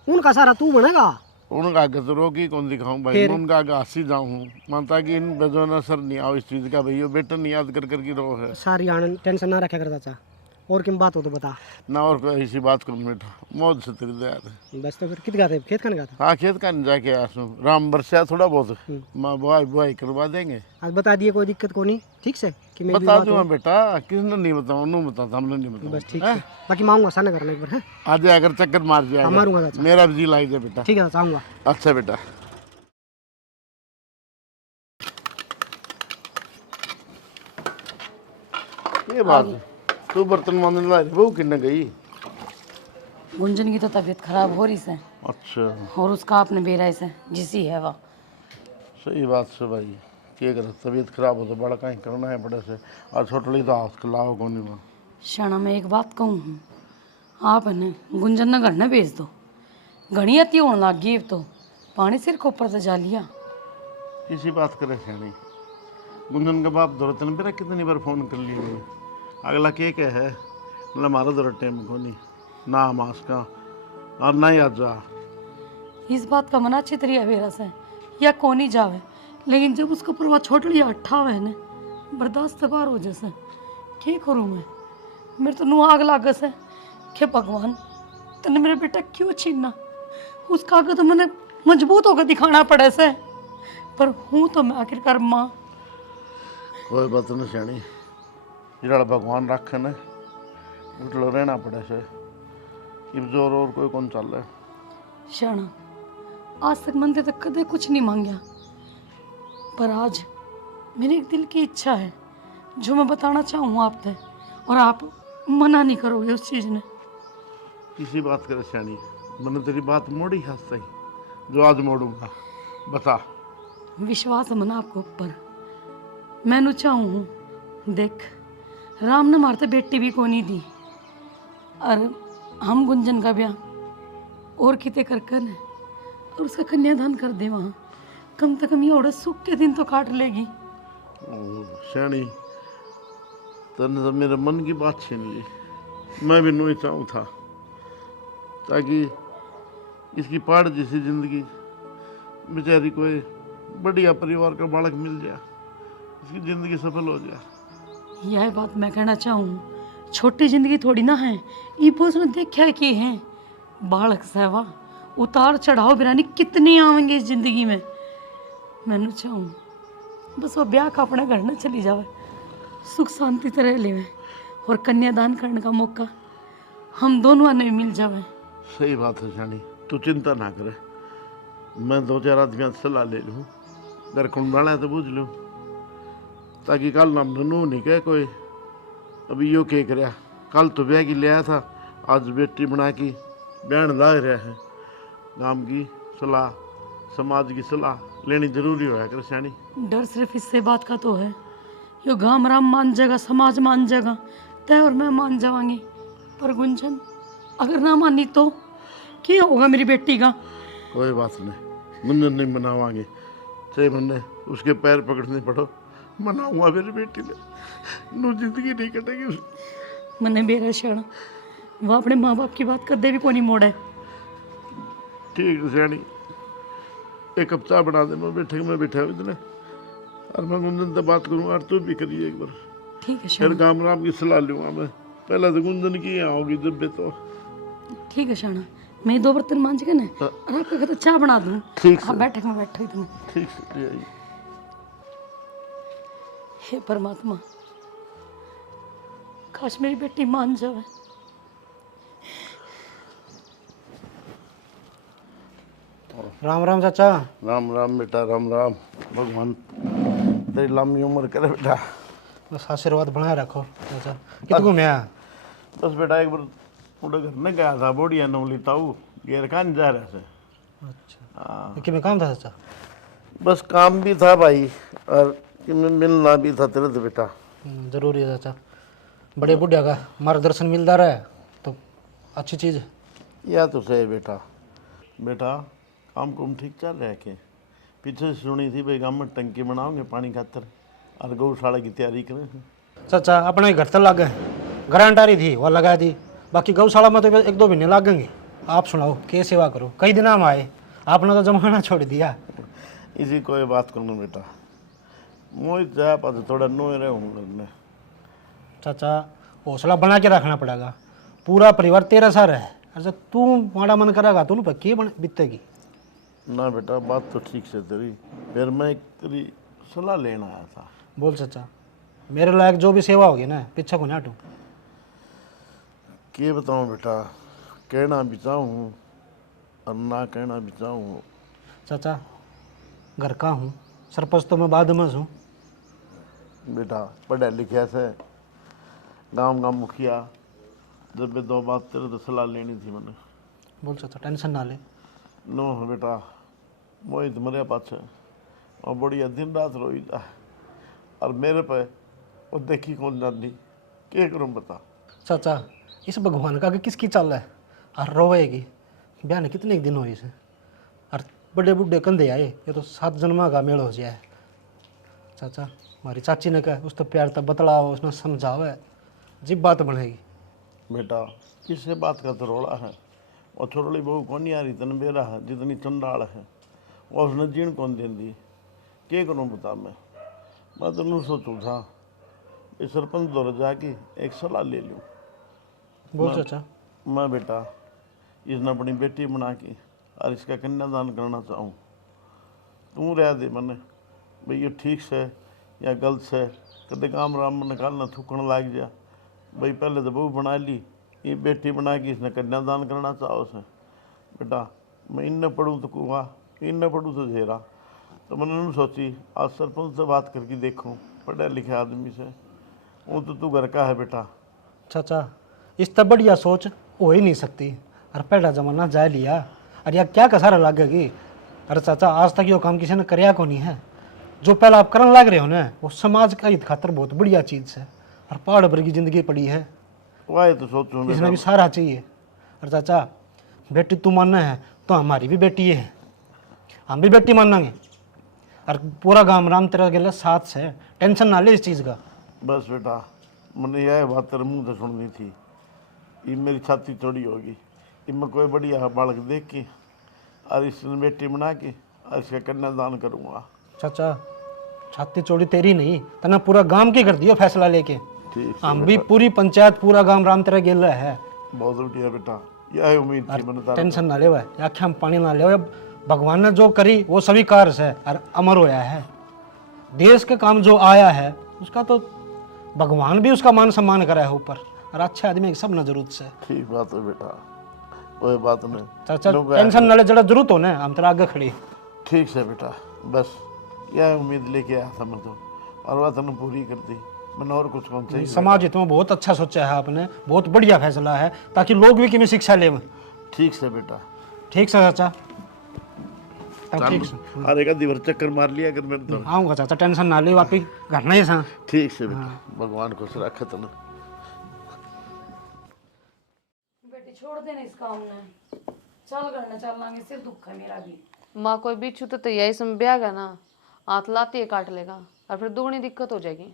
उनका सारा तू बनेगा। उनका गजरों की कौन दिखाऊं भाई, फिर? मैं उनका आगे हंसी जाऊं, मानता कि इन बेजोना सर नहीं आओ इस चीज़ का, भाई बेटा नहीं याद कर कर की रो है सारी आनंद टेंशन ना रखा कर चाचा, और किन बात हो तो बता। ना, और कोई ऐसी बात करूँ बेटा, मौज से तेरी दया है। बस तो फिर कित गाते खेत खाने गाता। हाँ खेत का नहीं जाके आया हूँ, राम बरसा थोड़ा बहुत, माँ बुआई बुआई करवा देंगे। आज बता दिए कोई दिक्कत को नहीं, ठीक से कि मेरी बता बात दूंगा हो। बेटा, किसने नहीं बताऊँ, नू बताता हमने नहीं बस बताऊँ। ठीक है, बाकी मांगूंगा साना करना एक बार है। आज अगर चक्कर मार हाँ, मारूंगा जाएगा चाचा। मेरा भी जी लाग जाए बेटा। ठीक है चाचा आऊँगा। अच्छा बेटा, ये बात है। तू बर्तन मांजने ला रही बहू किन्ने गई? गुंजन की तो तबीयत खराब हो रही है अच्छा और उसका आपने बेराय से जिसी है वह। सही बात से भाई, क्या कर तबीयत खराब हो तो बड़ा कहीं करना है बड़े से, और छोटली तो हाथ खिलाओ कौन नहीं। क्षणा में एक बात कहूँ हूँ, आप ने गुंजन ने घर न भेज दो, घनी अति होने लग गई अब तो, पानी सिर के ऊपर से जा लिया। इसी बात करे सैनी, गुंजन के बाप दौरत ने मेरा कितनी बार फोन कर लिया मैंने, अगला के क्या है मतलब हमारा दौरा टाइम को नहीं ना मास का, और ना ही आज जा। इस बात का मना अच्छी तरीका बेरा से या कोनी जावे, लेकिन जब उसका पूरा छोटड़ी अट्ठा हुआ है न, बर्दाश्त बार हो जैसे क्या करूँ मैं, मेरे तो नू आग लाग से के भगवान तने मेरे बेटा क्यों छीनना, उसका आगे तो मैंने मजबूत होकर दिखाना पड़े से, पर हूँ तो मैं आखिरकार माँ। कोई बात नहीं सैनी, जरा भगवान रखे न उठलो रहना पड़े से, इब जोर और कोई कौन चल रहा है। शरणा आज तक मन तो कदे कुछ नहीं मांगया, पर आज मेरी एक दिल की इच्छा है जो मैं बताना चाहूँ आप तक, और आप मना नहीं करोगे उस चीज़ ने। किसी बात करे सैनी, मैंने तेरी बात मोड़ी है सही, जो आज मोड़ूंगा, बता। विश्वास है मना आपको ऊपर, मैनू चाहूँ देख राम ने मारते बेटी भी को नहीं दी, और हम गुंजन का ब्याह और किते कर कर ने, और उसका कन्यादान कर दे वहाँ, कम से कम ये और सुख के दिन तो काट लेगी। सैनी तने तो मेरे मन की बात छीन ली, मैं भी नहीं चाहूँ था ताकि इसकी पहाड़ जैसी जिंदगी बेचारी कोई बढ़िया परिवार का बालक मिल जाए, इसकी जिंदगी सफल हो जाए। यह बात मैं कहना चाहूँ, छोटी जिंदगी थोड़ी ना है, ये उसने देखा है कि है बालक सहवा उतार चढ़ाव बिरानी कितने आवेंगे इस जिंदगी में। मैंने चाहूँ बस वो ब्याह का अपने घर न चली जावे, सुख शांति से रह लेवे, और कन्यादान करने का मौका हम दोनों ने मिल जावे। सही बात है सैनी, तू चिंता ना करे, मैं 2-4 आदमी से सलाह ले लूँ, घर कौन बड़ा है तो पूछ लूँ, ताकि कल ना ननू नहीं कहे कोई अभी यो के कर, कल तो ब्याह की ले आया था, आज बेटी बना की बहन ला रहा है। गांव की सलाह समाज की सलाह लेनी जरूरी होया कर सैनी। डर सिर्फ इससे बात का तो है, यो गांव राम मान जाएगा, समाज मान जाएगा, तय और मैं मान जावांगी, पर गुंजन अगर ना मानी तो क्या होगा मेरी बेटी का। कोई बात नहीं, मुंजन नहीं मनावांगे, चाहे मैंने उसके पैर पकड़ने पड़ो, मनाऊंगा मेरी बेटी ने। नू जिंदगी नहीं कटेगी उसकी। मने बेरा शाना वो अपने माँ बाप की बात कदे भी कोनी मोड़े। ठीक है सियाणी, एक कप चाह बना दे, मैं बैठा हूँ इतने, और मैं गुंजन से बात करूँगा, और तू भी करिए एक बार। ठीक है फिर शाना, काम राम की सलाह लूँगा मैं, पहले तो गुंजन की यहाँ होगी जब भी तो। ठीक है शाना, मैं 2 बर्तन मांज के ना और आपके घर चाय बना दूँ। ठीक आप बैठे मैं बैठो इतने। ठीक से ले आइए। हे परमात्मा, काश मेरी बेटी मान जावे। राम राम चाचा। राम राम बेटा, राम राम। भगवान तेरी लंबी उम्र करे बेटा। बस आशीर्वाद बनाए रखो चाचा। कितने घूमया? बस बेटा एक बार उड़े घर में गया था, बोड़िया नौली ताऊ गेर कान जा रहे थे। अच्छा, कि में काम था चाचा? बस काम भी था भाई, और कि मैं मिलना भी था तेरे से बेटा। जरूरी है चाचा, बड़े बुढ़िया का मार्गदर्शन मिलता रहे तो अच्छी चीज़ है। या तो सही बेटा। बेटा काम कुम ठीक चल रहा है के? पीछे से सुनी थी भाई गाँव में टंकी बनाओगे पानी खातर, और गौशाला की तैयारी करें। चाचा अपना ही घर तक लग गए, ग्रांट आ रही थी वह लगा दी, बाकी गौशाला में तो 1-2 महीने लगेंगे। आप सुनाओ क्या सेवा करो, कई दिन हम आए, आपने तो जमाना छोड़ दिया। इसी कोई बात करूँ बेटा, मोहित जा पास थोड़ा नो रहे हूँ। चाचा हौसला बना के रखना पड़ेगा, पूरा परिवार तेरा सारा है। अच्छा तू माड़ा मन करेगा तो पर के बीतेगी? ना बेटा बात तो ठीक से तेरी, फिर मैं तेरी सलाह लेना आया था। बोल चाचा, मेरे लायक जो भी सेवा होगी ना पीछे को नहीं हटूँ। क्या बताऊँ बेटा, कहना भी चाहूँ और ना कहना भी चाहूँ। चाचा घर का हूँ, सरपंच तो मैं बाद में हूँ। बेटा पढ़ा लिखा से गांव का मुखिया, जब भी 2 बात तेरे तो सलाह लेनी थी मैंने। बोल चाचा, टेंशन ना ले। नो बेटा, मोहित मरे पाछे और बढ़िया दिन रात रोई जा, और मेरे पे वो देखी कौन जानी, क्या करूँ बता। चाचा इस भगवान का कि किसकी चाल है, और रोएगी ब्याह ने कितने दिन हुए इसे, और बड़े बुढ़े कंधे आए, ये तो 7 जन्मा का मेल हो जाए। चाचा हमारी चाची ने कहा उस तो प्यार तब बतलाओ, उसने समझाओ जीप बात बनेगी। बेटा किससे बात का तो रोड़ा है, और छोटी बहू कौन नहीं आ रही तन बेरा है जितनी चंडाल है, और उसने जीण कौन दें दी, क्या करूँ बता। मैं तो नहीं सोचूँ था इस सरपंच दौर जाके एक सलाह ले लूँ। बोल चाचा। मैं बेटा इसने अपनी बेटी बना के और इसका कन्यादान करना चाहूँ। तू रह दे मैंने भाई ये ठीक से या गलत से, कदे काम राम में निकालना थूकने लग जा भाई, पहले तो बहू बना ली, ये बेटी बना के इसने कन्यादान करना चाहो से। बेटा मैं इन्हें पढ़ूँ तो कुआ, इन्हें पढ़ूँ तो झेरा, तो मैंने नहीं सोची आज सरपंच से बात करके देखूँ, पढ़े लिखे आदमी से। वो तो तू घर का है बेटा। चाचा इस तब बढ़िया सोच हो ही नहीं सकती, और पहला जमाना जा लिया, और यह क्या कसारा लगेगी। अरे चाचा आज तक यो काम किसी ने कराया को नहीं है, जो पहला आप करने लग रहे हो ना वो समाज का हित खातर बहुत बढ़िया चीज़ है, और पहाड़ भर की जिंदगी पड़ी है, वही तो सोचूँ इसमें भी सारा चाहिए। और चाचा बेटी तू मानना है तो हमारी भी बेटी है, हम भी बेटी मानेंगे, और पूरा गांव राम तेरा गेला साथ से, टेंशन ना ले इस चीज़ का। बस बेटा मैंने यह बात तेरे मुँह से सुननी थी, ये मेरी छाती चौड़ी होगी, इनमें कोई बढ़िया बालक देख के और इसने बेटी बना के और इसका कन्यादान करूँगा। चाचा छाती चोरी तेरी नहीं, तना पूरा गांव के कर दियो फैसला लेके। ठीक है हम भी पूरी पंचायत पूरा गांव राम तेरा गेल है। बहुत बढ़िया बेटा, यह उम्मीद थी मैंने तारा। टेंशन ना ले, आखे हम पानी ना ले, भगवान ने जो करी वो सभी कार्य है और अमर होया है। देश के काम जो आया है उसका तो भगवान भी उसका मान सम्मान करा है ऊपर, और अच्छे आदमी की सब न जरूरत से। ठीक बात है बेटा, कोई बात नहीं चाचा टेंशन ना ले, जरा जरूरत हो ना हम तेरा आगे खड़ी। ठीक से बेटा, बस यह उम्मीद लेके आया था मैं तो, और बात ने पूरी कर दी मैंने, और कुछ कौन चाहिए। समाज हित में बहुत अच्छा सोचा है आपने, बहुत बढ़िया फैसला है, ताकि लोग भी किमें शिक्षा ले। ठीक से बेटा। ठीक से चाचा, ठीक से अरे का दिवर चक्कर मार लिया अगर मैंने तो। आऊँगा चाचा, टेंशन ना ले, वापिस घर नहीं सा। ठीक से बेटा, भगवान खुश रखे तो ना। बेटी छोड़ देना इस काम ने, चल करना चल लांगे, सिर दुख है मेरा भी। माँ कोई बिच्छू तो यही समय ब्यागा ना, हाथ लाती है काट लेगा और फिर दुगनी दिक्कत हो जाएगी।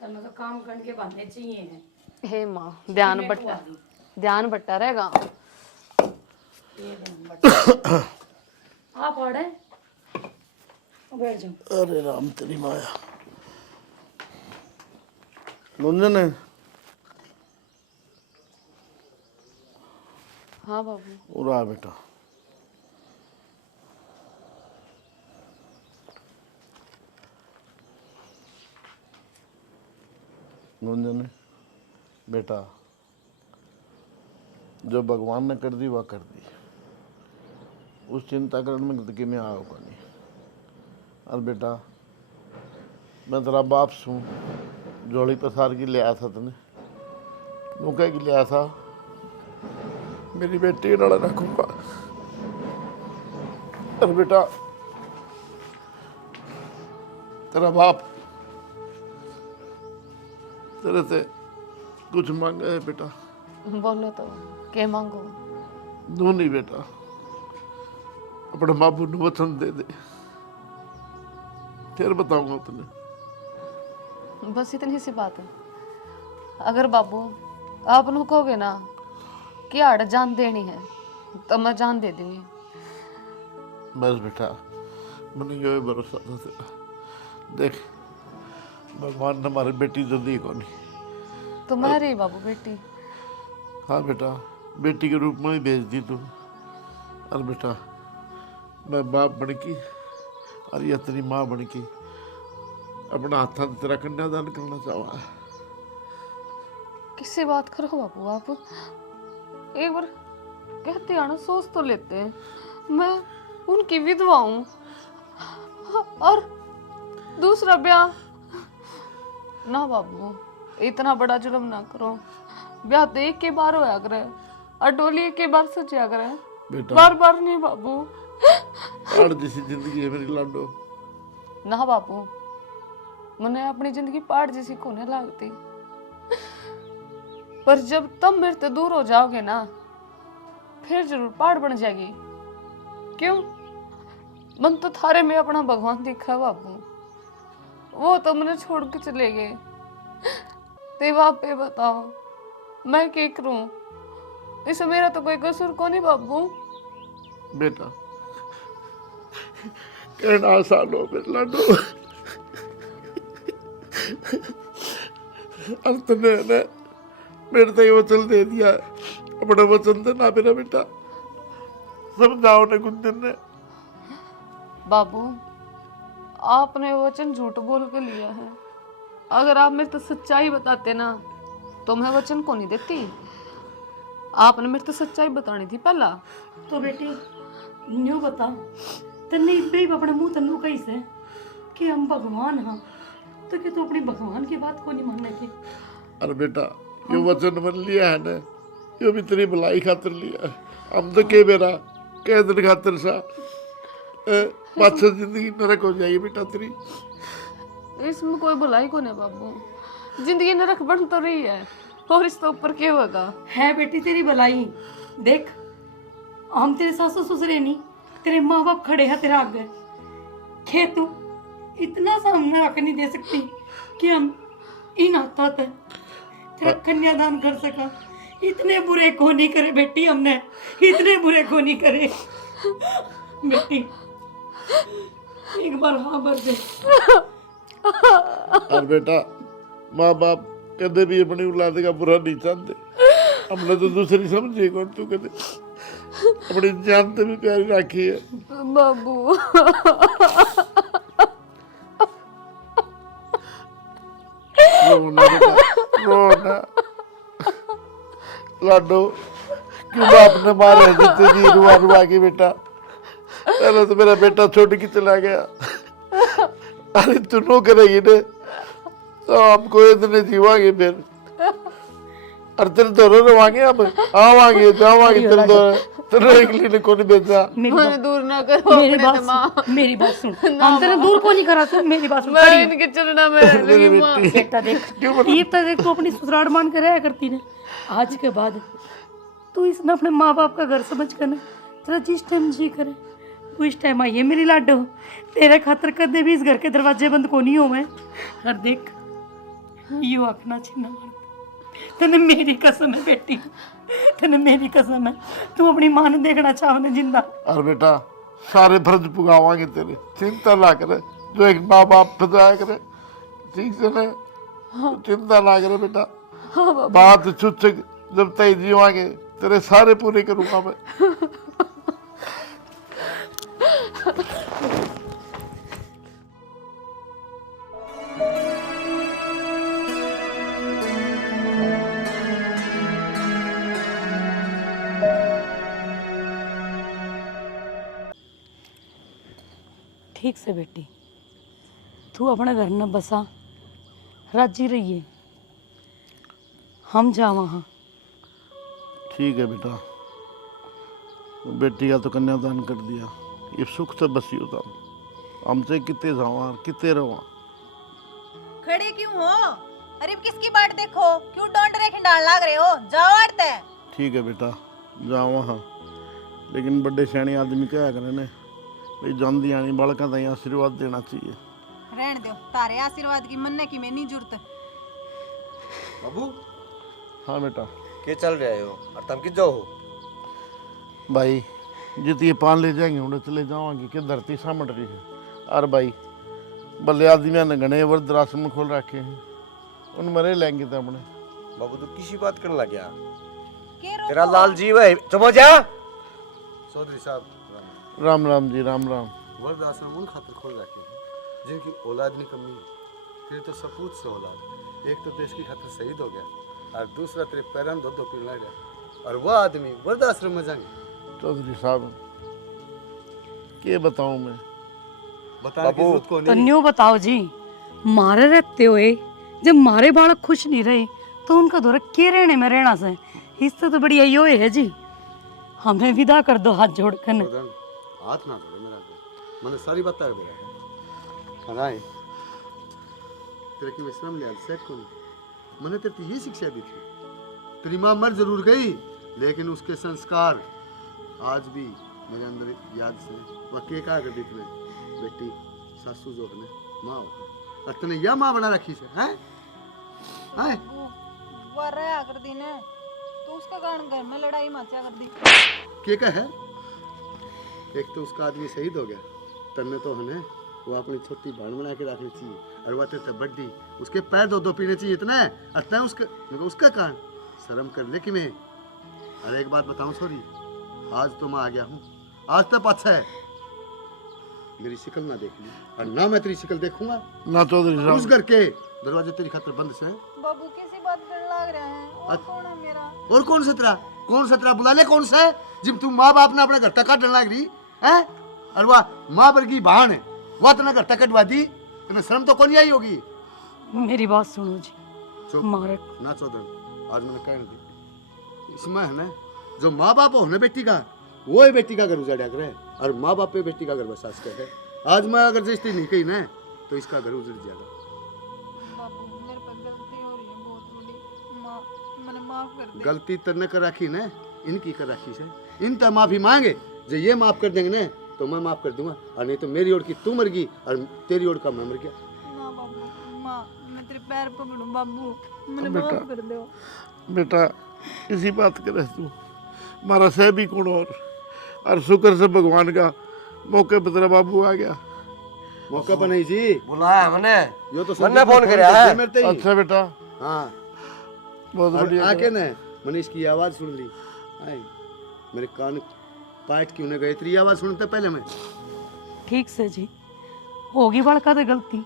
तने तो काम करने के बहाने चाहिए। हे माँ ध्यान बट्टा रहेगा। आप पढ़े बैठ जाओ। अरे राम तेरी माया। गुंजन है? हाँ बाबू। उड़ा बेटा। गुंजन है बेटा, जो भगवान ने कर दी वह कर दी, उस चिंता करने में कि मैं आओ को नहीं। और बेटा मैं तेरा बाप सू, जोड़ी पसार की लिया था तने, तू कह की लिया था मेरी बेटी नाल रखूंगा। और बेटा तेरा बाप तेरे से कुछ मांगा है बेटा? बोलो तो क्या मांगो? दू नहीं बेटा, अपने बाबू ने वचन दे दे, फिर बताऊंगा तुझे। बस इतनी सी बात है। अगर बाबू आप लोग कहोगे ना कि आड़ जान देनी है तो मैं जान दे दूंगी। बस बेटा मैंने यो भरोसा था तेरा। देख भगवान ने हमारी बेटी तो दी को नहीं। तो मैं रही बाबू बेटी। हाँ बेटा, बेटी के रूप में ही भेज दी तू। और बेटा मैं बाप बन की और यह तेरी माँ बन की अपना हाथा तेरा कन्यादान करना चाहा। किससे बात करो बाबू आप? एक बार कहते हैं ना, सोच तो लेते हैं। मैं उनकी विधवा हूँ और दूसरा ब्याह ना बाबू, इतना बड़ा जुल्म ना करो। ब्याह तो एक के बार होया करे और डोली एक के बार सजिया करे, बेटा बार बार नहीं बाबू। और जैसी जिंदगी है मेरी लाडो। ना बाबू, मैंने अपनी जिंदगी पहाड़ जैसी कोने लगती, पर जब तुम मेरे से दूर हो जाओगे ना फिर जरूर पहाड़ बन जाएगी। क्यों? मन तो थारे में अपना भगवान दिखा बाबू, वो तो मैंने छोड़ के चले गए। ते बाप पे बताओ मैं क्या करूं? इसमें मेरा तो कोई कसूर को नहीं बाबू। बेटा कहना आसान हो मेरे लाडो। अब तुमने मेरे तो ये वचन दे दिया, अपना वचन देना मेरा बेटा। समझाओ ने गुंजन ने। बाबू आपने वो वचन झूठ बोल के लिया है। अगर आप मेरे तो सच्चाई बताते ना तो मैं वचन को नहीं देती। आपने मेरे तो सच्चाई बतानी थी पहला। तो बेटी न्यू बता, तन्ने इब्बे अपने मुंह तन्नू कही से कि हम भगवान हाँ, तो कि तू अपनी भगवान की बात को नहीं मानने की? अरे बेटा ये वचन मन लिया है ना, ये भी तेरी भलाई खातिर लिया है। हम तो के मेरा कह दिन खातिर सा पाँच जिंदगी नरक हो जाएगी बेटा तेरी। इसमें कोई भलाई को नहीं बाबू, जिंदगी नरक बन तो रही है और इसके ऊपर क्या होगा? है बेटी तेरी भलाई। देख हम तेरे सासू ससुरे नहीं, तेरे माँ बाप खड़े हैं तेरा आगे। खे तू इतना सा हमने हक नहीं दे सकती कि हम इन हाथा तक तेरा कन्यादान कर सका। इतने बुरे को नहीं करे बेटी, हमने इतने बुरे को नहीं करे बेटी। एक बार हाँ भर दे। और बेटा माँ बाप कदे भी अपनी औलाद का बुरा नहीं चाहते। हमने तो दूसरी समझी कौन, तू कदे अपनी जान से भी प्यारी राखी है बाबू। रोना बेटा रोना। लाडो क्यों बाप ने मारे जितने जी रुआ रुआ के बेटा। पहले तो मेरा बेटा छोड़ के चला गया, अरे तू नो करेगी ने तो हमको इतने जीवांगे फिर। और तेरे दोनों रवांगे अब आवांगे जावांगे तेरे दोनों तेरे एकली ने कौन भेजा। मैंने दूर ना करो मेरी अपने बात दिमाग। सुन, मेरी बात सुन। हम तेरे दूर को नहीं करा तू, मेरी बात सुन। मैं खड़ी हो। इनके चलना में रह लगी माँ। बेटा देख, ये तो देख तू अपनी ससुराल मान के रहा करती ने। आज के बाद तू इसने अपने माँ बाप का घर समझ कर ना, तेरा जिस टाइम जी करे उस टाइम आई है मेरी लाडो, तेरे खातर कदे भी इस घर के दरवाजे बंद को नहीं हो मैं। और देख यू आखना छीना मार, तेने मेरी कसम है बेटी, तेने मेरी कसम है, तू अपनी मां ने देखना चाहने जिंदा। और बेटा सारे फर्ज पुगावांगे तेरे, चिंता ना करे, जो एक माँ बाप फिजाया करे, ठीक से ना, चिंता ना करे बेटा। हाँ बाबू। बात छुट जब तक जीवांगे तेरे सारे पूरे करूंगा मैं। ठीक से बेटी, तू अपने घर में बसा, राजी रहिए, हम जा वहाँ। ठीक है बेटा, बेटी का तो कन्यादान कर दिया, ये सुख से बसी होता, हमसे कितने जावा कितने रवा। खड़े क्यों हो? अरे किसकी बाट देखो, क्यों डोंडरे खिंडाल लाग रहे हो? जाओ आड़ते। ठीक है बेटा, जाओ वहाँ, लेकिन बड़े सियाने आदमी क्या करे ने भाई, जानती आनी बालका का आशीर्वाद देना चाहिए। रहन दो, तारे आशीर्वाद की मनने की मैं नहीं जरूरत। बाबू हाँ बेटा। क्या चल रहा है हो और तुम किस जाओ हो? भाई जितनी पान ले जाएंगे उन्हें चले जाओगे कि धरती सामट रही है। और भाई बल्ले आदमियों ने घने वृद्ध आश्रम खोल रखे हैं, उन मरे लेंगे तो अपने। बाबू तू किसी बात करने लग गया? के रोको? तेरा लाल जीव है, चुप जा। चौधरी साहब राम राम जी, राम राम। वर्द आश्रम उन खातिर खोल रखे हैं जिनकी औलाद की कमी है। तेरे तो सपूत से औलाद, एक तो देश की खातिर शहीद हो गया और दूसरा तेरे पैरों में दो पीड़ लग गया, और वह आदमी वर्द आश्रम में जाएंगे। चौधरी साहब क्या बताऊं मैं? बताने की जरूरत को तो नहीं। न्यू बताओ जी, मारे रहते हुए जब मारे बालक खुश नहीं रहे तो उनका दौरा के रहने में रहना से, इससे तो बड़ी यो है जी, हमें विदा कर दो हाथ जोड़ कर। चौधरी, हाथ ना जोड़े मेरा को, मैंने सारी बात कर दिया। हराए तेरे की विश्राम लिया सेट को नहीं। मैंने तेरे को ये शिक्षा दी थी, तेरी माँ मर जरूर गई लेकिन उसके संस्कार आज भी मेरे अंदर याद से। वह के कहा कर दिख रहे बेटी सासू जो ने माँ हो, और तने यह माँ बना रखी से हैं हैं? वो रहा कर दी ने, तो उसके कारण घर में लड़ाई मचा कर दी। के का है? एक तो उसका आदमी शहीद हो गया, तन्ने तो हने वो अपनी छोटी भाण बना के रखनी चाहिए, और वह तेरे बड्डी उसके पैर दो दो पीने चाहिए इतना है, अतना उसका कारण शर्म कर ले कि मैं। अरे एक बात बताऊं सॉरी, आज तो मैं आ गया हूँ, आज तक अच्छा है, मेरी शिकल ना देख ली और ना मैं तेरी शिकल देखूंगा। ना चौधरी उस साहब, घर के दरवाजे तेरी खातिर बंद से हैं। बाबू किसी बात पर लाग रहे हैं, और कौन है मेरा? और कौन सतरा बुला ले, कौन सा है जब तुम माँ बाप ने अपने घर तक काटने लग रही है, और वह माँ वर्गी बहन है, वह तेना घर तक कटवा दी, तेना शर्म तो कौन आई होगी? मेरी बात सुनो जी, चुप मारे ना चौधरी, आज मैंने कहना दी इसमें है ना, जो माँ बाप हो ना बेटी का, वो ही बेटी का घर उजाड़ा करे, और माँ बाप पे बेटी का घर बसास करे। आज मैं अगर जस्ती नहीं कही ना तो इसका घर उजड़ जाएगा। बाबू मेरे पर गलती हो रही है बहुत बड़ी, माँ मैंने माफ कर दे। गलती तरने कर रखी ना, इनकी कर रखी से, इन तो माफी मांगे, जो ये माफ कर देंगे ना तो मैं माफ कर दूंगा, और नहीं तो मेरी ओर की तू मर गई और तेरी ओर का मैं मर गया। ना बाबू, माँ मैं तेरे पैर पकड़ूं बाबू, मैंने माफ कर दो। बेटा इसी बात करे तू, हमारा सह भी कौन और शुक्र से भगवान का मौके पर तेरा बाबू आ गया। मौका पर नहीं जी, बुलाया मैंने, यो तो मैंने फोन कराया है। अच्छा बेटा, हाँ बहुत और बढ़िया। आके ना मैंने इसकी आवाज सुन ली, आई मेरे कान पाट क्यों न गए, तेरी आवाज सुनते पहले मैं। ठीक से जी, होगी बड़का तो गलती,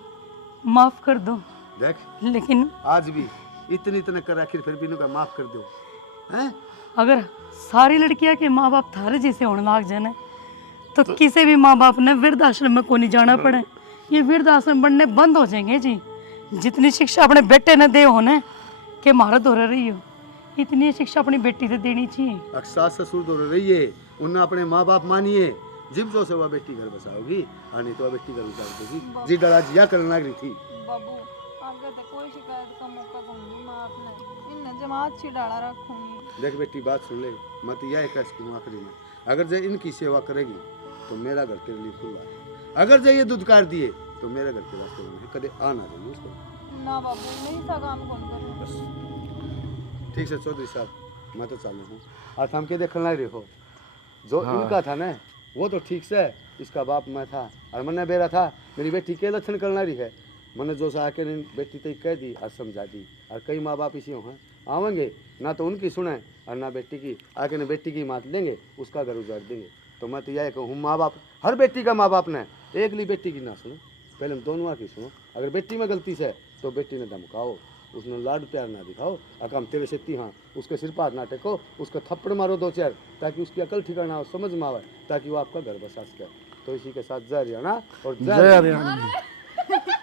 माफ कर दो, देख लेकिन आज भी इतनी इतने कर आखिर फिर भी इनको माफ कर दो हैं। अगर सारी लड़कियां के माँ बाप थारे जैसे होने लाग जाने तो किसी भी माँ बाप ने वृद्धाश्रम में को नहीं जाना पड़े, ये वृद्धाश्रम बनने बंद हो जाएंगे जी। जितनी शिक्षा अपने बेटे ने दे होने के मारा दो रही हो, इतनी शिक्षा अपनी बेटी से देनी चाहिए। अक्सर ससुर दो रही है, उन्हें अपने माँ बाप मानिए, जिम तो से वह बेटी घर बसाओगी, और नहीं तो वह बेटी घर बसा देगी, जी डरा जिया करने लग रही थी। बाबू आगे तो कोई शिकायत का मौका दूंगी मैं आपने, इन जमात छी डाला रखूंगी। देख बेटी बात सुन ले, मत यह कह सकूँ आखिरी में, अगर जो इनकी सेवा करेगी तो मेरा घर तेरे लिए खुला है। अगर जाइए दुदकार दिए तो मेरे घर के रास्ते में कदे आना चाहिए उसको। ना बाबू मैं ऐसा काम कौन करूं। ठीक है चौधरी साहब मैं तो चालू हूँ। और हम के देखना ही रहो जो इनका था ना वो तो ठीक से इसका बाप मैं था और मैंने बेरा था मेरी बेटी के लक्षण करना रही है। मैंने जो सा आके बेटी तो कह दी और समझा दी। और कई माँ बाप इसी हैं आवेंगे ना तो उनकी सुने और ना बेटी की आके ना बेटी की मात लेंगे उसका घर उजाड़ देंगे। तो मैं तो यह कहूँ माँ बाप हर बेटी का माँ बाप ने एक ली बेटी की ना सुनो पहले दोनों की सुनो। अगर बेटी में गलती से तो बेटी ने धमकाओ उसने लाड प्यार ना दिखाओ। अकम तेरे से हाँ उसके सिर पर ना टेको उसको थप्पड़ मारो 2-4 ताकि उसकी अकल ठिकाना हो समझ में आवे ताकि वो आपका घर बसा सके। तो इसी के साथ जय हरियाणा और जय हरियाणा।